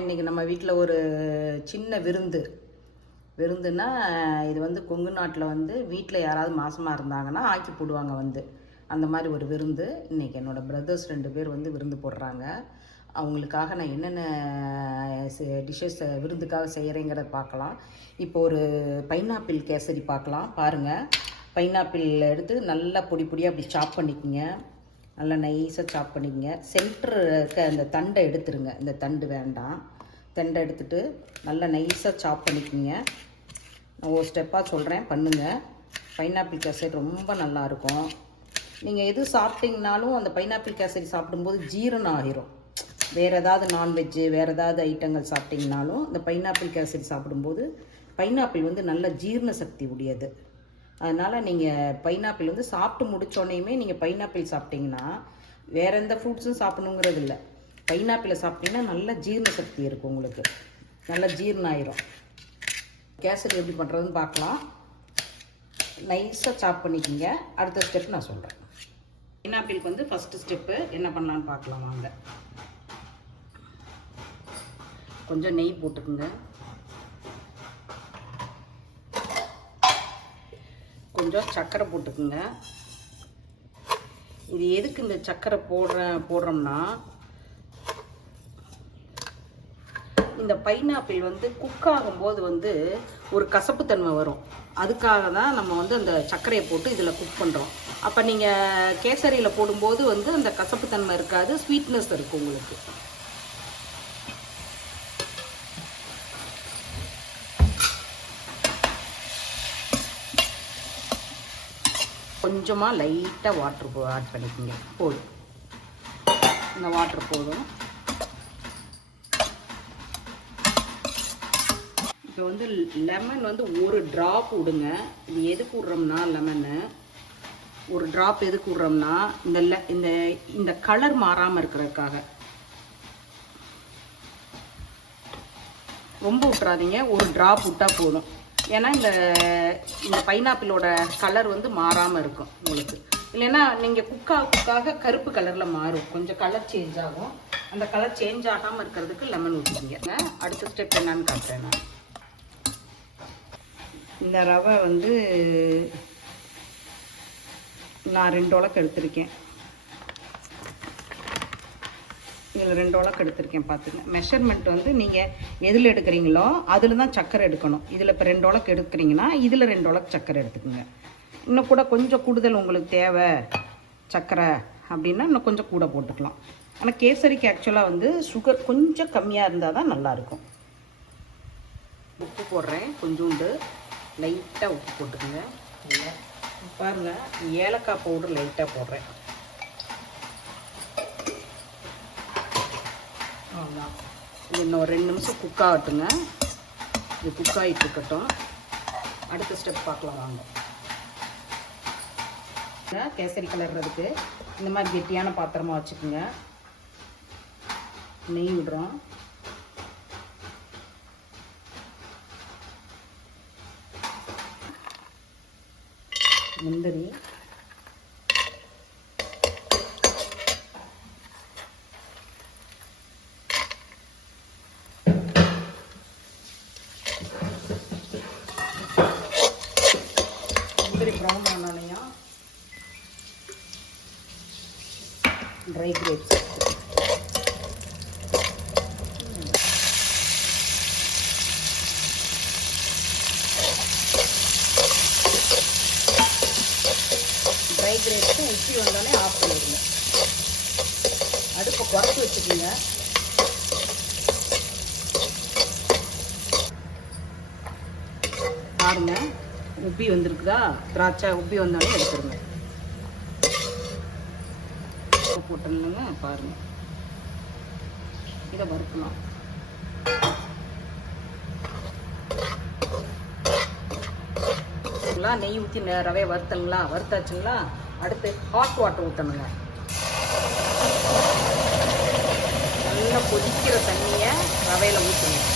இன்றைக்கி நம்ம வீட்டில் ஒரு சின்ன விருந்துன்னா இது வந்து கொங்கு நாட்டில் வந்து வீட்டில் யாராவது மாசமாக இருந்தாங்கன்னா ஆக்கி போடுவாங்க வந்து அந்த மாதிரி ஒரு விருந்து. இன்றைக்கி என்னோடய பிரதர்ஸ் 2 பேர் வந்து விருந்து போடுறாங்க. அவங்களுக்காக நான் என்னென்ன டிஷ்ஷஸ் விருந்துக்காக செய்கிறேங்கிறத பார்க்கலாம். இப்போ ஒரு பைனாப்பிள் கேசரி பார்க்கலாம். பாருங்கள், பைனாப்பிள் எடுத்து நல்லா பொடி பொடியாக அப்படி சாப் பண்ணிக்கோங்க. நல்லா நைஸாக சாப் பண்ணிக்கோங்க. சென்டர் இருக்க அந்த தண்டை எடுத்துருங்க. இந்த தண்டு வேண்டாம். தண்டை எடுத்துகிட்டு நல்லா நைஸாக சாப் பண்ணிக்கோங்க. நான் ஒரு ஸ்டெப்பாக சொல்கிறேன், பண்ணுங்கள். பைனாப்பிள் கேசரி ரொம்ப நல்லாயிருக்கும். நீங்கள் எது சாப்பிட்டிங்கனாலும் அந்த பைனாப்பிள் கேசரி சாப்பிடும்போது ஜீரணம் ஆகிரும். வேறு ஏதாவது நான்வெஜ்ஜு வேறு ஏதாவது ஐட்டங்கள் சாப்பிட்டிங்கனாலும் இந்த பைனாப்பிள் கேசரி சாப்பிடும்போது பைனாப்பிள் வந்து நல்ல ஜீரண சக்தி உடையது. அதனால் நீங்கள் பைனாப்பிள் வந்து சாப்பிட்டு முடித்தோடனேயுமே நீங்கள் பைனாப்பிள் சாப்பிட்டிங்கன்னா வேறு எந்த ஃப்ரூட்ஸும் சாப்பிடணுங்கிறது இல்லை. பைனாப்பிளை சாப்பிட்டிங்கன்னா நல்ல ஜீரண சக்தி இருக்கும், உங்களுக்கு நல்ல ஜீரணம் ஆயிரும். கேசரி எப்படி பண்ணுறதுன்னு பார்க்கலாம். நைஸாக சாப் பண்ணிக்கிங்க. அடுத்த ஸ்டெப் நான் சொல்கிறேன். பைனாப்பிளுக்கு வந்து ஃபஸ்ட்டு ஸ்டெப்பு என்ன பண்ணலான்னு பார்க்கலாம் வாங்க. கொஞ்சம் நெய் போட்டுக்குங்க. கொஞ்சம் சர்க்கரை போட்டுக்குங்க. இது எதுக்கு இந்த சர்க்கரை போடுறோம்னா இந்த பைனாப்பிள் வந்து குக் ஆகும்போது வந்து ஒரு கசப்புத்தன்மை வரும். அதுக்காக தான் நம்ம வந்து அந்த சர்க்கரையை போட்டு இதில் குக் பண்ணுறோம். அப்போ நீங்கள் கேசரியில் போடும்போது வந்து அந்த கசப்புத்தன்மை இருக்காது, ஸ்வீட்னஸ் இருக்கும் உங்களுக்கு. கொஞ்சமாக லைட்டாக வாட்ரு ஆட் பண்ணிக்கோங்க. போதும், இந்த வாட்ரு போதும். இப்போ வந்து லெமன் வந்து ஒரு ட்ராப் விடுங்க. இது எதுக்கு விட்றோம்னா லெமனு ஒரு ட்ராப் எதுக்கு விட்றோம்னா இந்த கலர் மாறாமல் இருக்கிறதுக்காக. ரொம்ப விட்டுறாதீங்க, ஒரு ட்ராப் விட்டால் போதும். ஏன்னா இந்த பைனாப்பிளோட கலர் வந்து மாறாமல் இருக்கும் உங்களுக்கு. இல்லைன்னா நீங்கள் குக்காக கருப்பு கலரில் மாறும், கொஞ்சம் கலர் சேஞ்ச் ஆகும். அந்த கலர் சேஞ்ச் ஆகாமல் இருக்கிறதுக்கு லெமன் ஊற்றிக்கிங்க. அடுத்த ஸ்டெப் என்னன்னு காட்டுறேன் நான். இந்த ரவை வந்து நான் 2 உலக்கு எடுத்திருக்கேன். இதில் 2 உலக்கு எடுத்திருக்கேன் பார்த்துங்க. மெஷர்மெண்ட் வந்து நீங்கள் எதில் எடுக்கிறீங்களோ அதில் தான் சர்க்கரை எடுக்கணும். இதில் இப்போ 2 உலக்கு எடுக்கிறீங்கன்னா இதில் 2 உலக்கு சர்க்கரை எடுத்துக்கோங்க. இன்னும் கூட கொஞ்சம் கூடுதல் உங்களுக்கு தேவை சர்க்கரை அப்படின்னா இன்னும் கொஞ்சம் கூட போட்டுக்கலாம். ஆனால் கேசரிக்கு ஆக்சுவலாக வந்து சுகர் கொஞ்சம் கம்மியாக இருந்தால் தான் நல்லாயிருக்கும். உப்பு போடுறேன், கொஞ்சோண்டு லைட்டாக உப்பு போட்டுக்கோங்க. இல்லை பாருங்கள், ஏலக்காய் பவுடர் லைட்டாக போடுறேன். அவ்வளோதான். இது இன்னும் 2 நிமிஷம் குக் ஆகட்டுங்க. இது குக் ஆகிட்டு இருக்கட்டும். அடுத்த ஸ்டெப் பார்க்கலாம் வாங்க. கேசரி கலர்றதுக்கு இந்த மாதிரி கெட்டியான பாத்திரமாக வச்சுக்கோங்க. நெய் விடுறோம். முந்திரி, ப்ரௌன் ஆனோனையும் ட்ரை கிரேப்ஸ் உப்பி வந்தோடனே ஆஃப் பண்ணிடுங்க. அடுப்பை குறைச்சி வச்சுக்கோங்க. பாருங்க, உப்பி வந்திருக்குதா? திராட்சை உப்பி வந்தோடனே எடுத்துருங்க. போட்டுருங்க. பாருங்க, இதை வறுக்கலாம். நெய் ஊற்றி ரவையை வறுத்தாச்சுங்களா? அடுத்து ஹாட் வாட்டர் ஊற்றணுங்க. நல்லா கொதிக்கிற தண்ணியை ரவையில் ஊற்றணும்.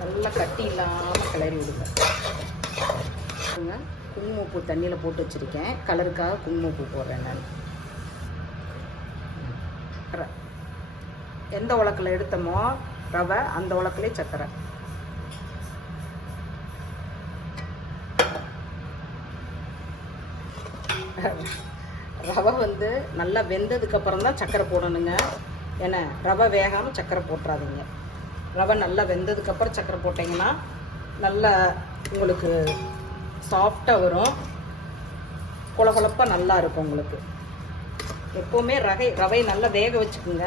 நல்லா கட்டி இல்லாமல் கிளறி விடுங்க. குங்குமப்பூ தண்ணியில் போட்டு வச்சுருக்கேன். கலருக்காக குங்குமப்பூ போடுறேன் நான். எந்த உலக்கில் எடுத்தோமோ ரவை அந்த உலக்கிலே சர்க்கரை. ரவை வந்து நல்லா வெந்ததுக்கப்புறம் தான் சர்க்கரை போடணுங்க. ஏன்னா ரவை வேகாமல் சர்க்கரை போட்டுறாதீங்க. ரவை நல்லா வெந்ததுக்கப்புறம் சர்க்கரை போட்டிங்கன்னா நல்லா உங்களுக்கு சாஃப்டாக வரும், கொலகொலப்பாக நல்லா இருக்கும் உங்களுக்கு. எப்போவுமே ரவை நல்லா வேக வச்சுக்குங்க.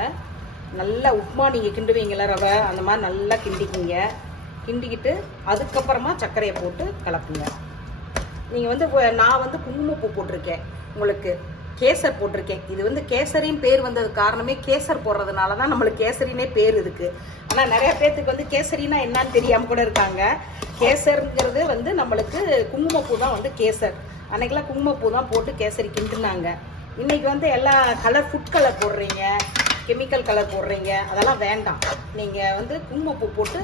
நல்லா உப்புமா நீங்கள் கிண்டுவீங்களா ரவை, அந்த மாதிரி நல்லா கிண்டிக்குங்க. கிண்டிக்கிட்டு அதுக்கப்புறமா சர்க்கரையை போட்டு கலக்குங்க. நீங்கள் வந்து நான் வந்து குங்குமப்பூ போட்டிருக்கேன், உங்களுக்கு கேசர் போட்டிருக்கேன். இது வந்து கேசரின்னு பேர் வந்தது காரணமே கேசர் போடுறதுனால தான் நம்மளுக்கு கேசரினே பேர் இதுக்கு. ஆனால் நிறைய பேர்த்துக்கு வந்து கேசரினா என்னன்னு தெரியாமல் கூட இருக்காங்க. கேசருங்கிறது வந்து நம்மளுக்கு குங்குமப்பூ தான் வந்து கேசர். அன்றைக்கெல்லாம் குங்குமப்பூ தான் போட்டு கேசரி கிண்டுனாங்க. இன்றைக்கி வந்து எல்லா கலர் ஃபுட் கலர் போடுறீங்க, கெமிக்கல் கலர் போடுறீங்க, அதெல்லாம் வேண்டாம். நீங்கள் வந்து குங்குமப்பூ போட்டு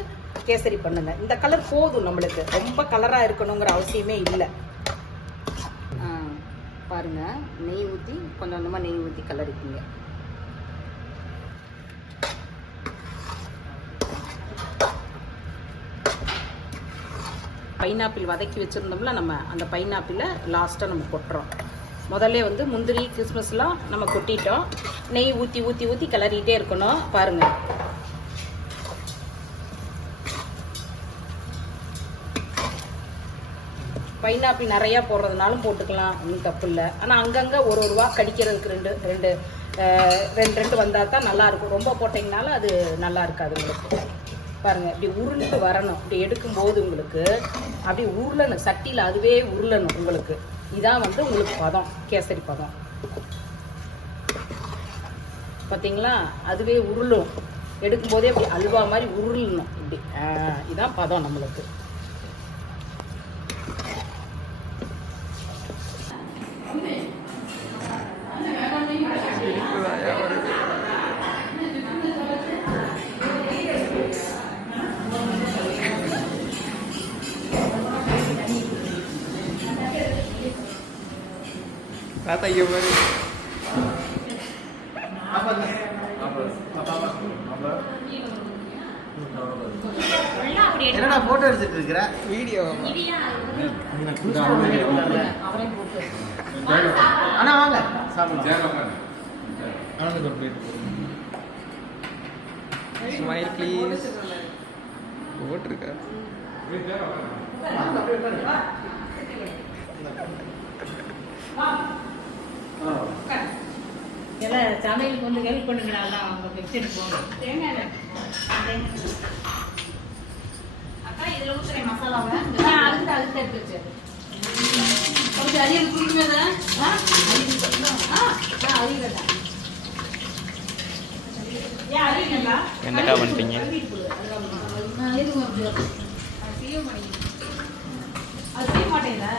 கேசரி பண்ணுங்கள். இந்த கலர் போதும் நம்மளுக்கு, ரொம்ப கலராக இருக்கணுங்கிற அவசியமே இல்லை. பாருங்கள், நெய் ஊற்றி கொஞ்சம் கொஞ்சமாக நெய் ஊற்றி கலரிக்குங்க. பைனாப்பிள் வதக்கி வச்சுருந்தோம்ல நம்ம, அந்த பைனாப்பிளை லாஸ்ட்டாக நம்ம கொட்டுறோம். முதல்ல வந்து முந்திரி கிறிஸ்மஸ்லாம் நம்ம கொட்டிட்டோம். நெய் ஊற்றி ஊற்றி ஊற்றி கிளறிட்டே இருக்கணும். பாருங்கள், பைனாப்பிள் நிறையா போடுறதுனாலும் போட்டுக்கலாம், ஒன்றும் தப்பு இல்லை. ஆனால் அங்கங்கே ஒரு ரூபா கடிக்கிறதுக்கு ரெண்டு ரெண்டு வந்தால் தான் நல்லாயிருக்கும். ரொம்ப போட்டிங்கனாலும் அது நல்லா இருக்காது உங்களுக்கு. பாருங்கள், இப்படி உருண்டு வரணும். இப்படி எடுக்கும்போது உங்களுக்கு அப்படி உருளணும், சட்டியில் அதுவே உருளணும் உங்களுக்கு. இதான் வந்து உங்களுக்கு பதம், கேசரி பதம். பார்த்தீங்களா, அதுவே உருளும். எடுக்கும்போதே அப்படி அல்வா மாதிரி உருளணும். இப்படி இதான் பதம் நம்மளுக்கு. Kata iya baru. Apa? என்னடா போட்டோ எடுத்துட்டு இருக்கற? வீடியோ. அண்ணா வாங்க. சாப்பிடுங்க. ஆனந்த கம்ப்ளீட். Smile please. போட்டுருக்க. எல்லாம் சமையலுக்கு வந்து ஹெல்ப் பண்ணுங்கடா. அவங்க வெப்சைட் போகணும். தேங்காய் அக்கா இதில் ஊற்றுறேன் மசாலாவை. அதுக்கு எடுத்து வச்சு கொஞ்சம் அரியல் குடிக்குமே. அறியலடா, ஏன் அறியலா? என்னக்கா பண்ணிட்டீங்க? அது செய்ய மாட்டேங்களா?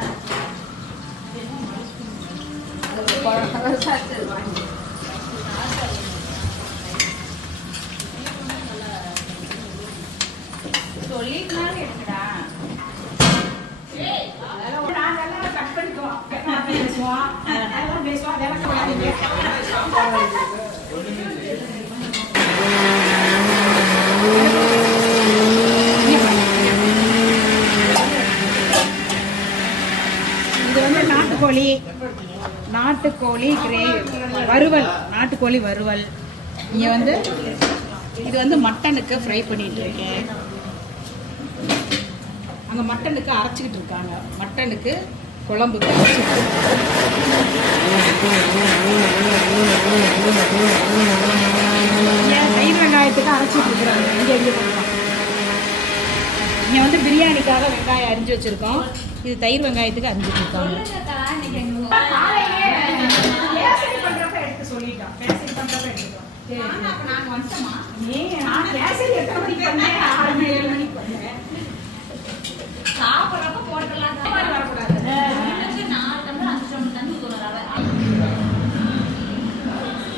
சொல்லிட்டுனாலும் எடுக்கடா. நாங்கெல்லாம் கட் பண்ணிக்குவோம், பேசுவோம், அதெல்லாம் பேசுவோம். அதெல்லாம் சொல்லாதீங்க. இது வந்து நாட்டுக்கோழி வறுவல், நாட்டுக்கோழி வறுவல். இங்கே வந்து இது வந்து மட்டனுக்கு ஃப்ரை பண்ணிட்டு இருக்கேன். அங்கே மட்டனுக்கு அரைச்சிக்கிட்டு இருக்காங்க. மட்டனுக்கு குழம்புக்கு அரைச்சிக்கிட்டு தயிர் வெங்காயத்துக்கு அரைச்சிட்டு இருக்கிறாங்க. இங்கே வந்து பிரியாணிக்காக வெங்காயம் அரிஞ்சு வச்சுருக்கோம். இது தயிர் வெங்காயத்துக்கு அரிஞ்சிட்டு இருக்காங்க.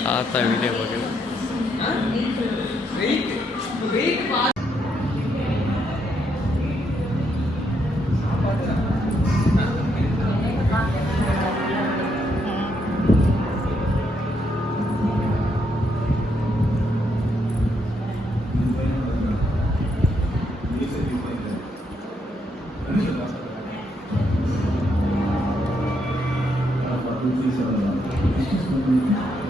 தாத்தா வீடியோ பார்க்குது. Thank you.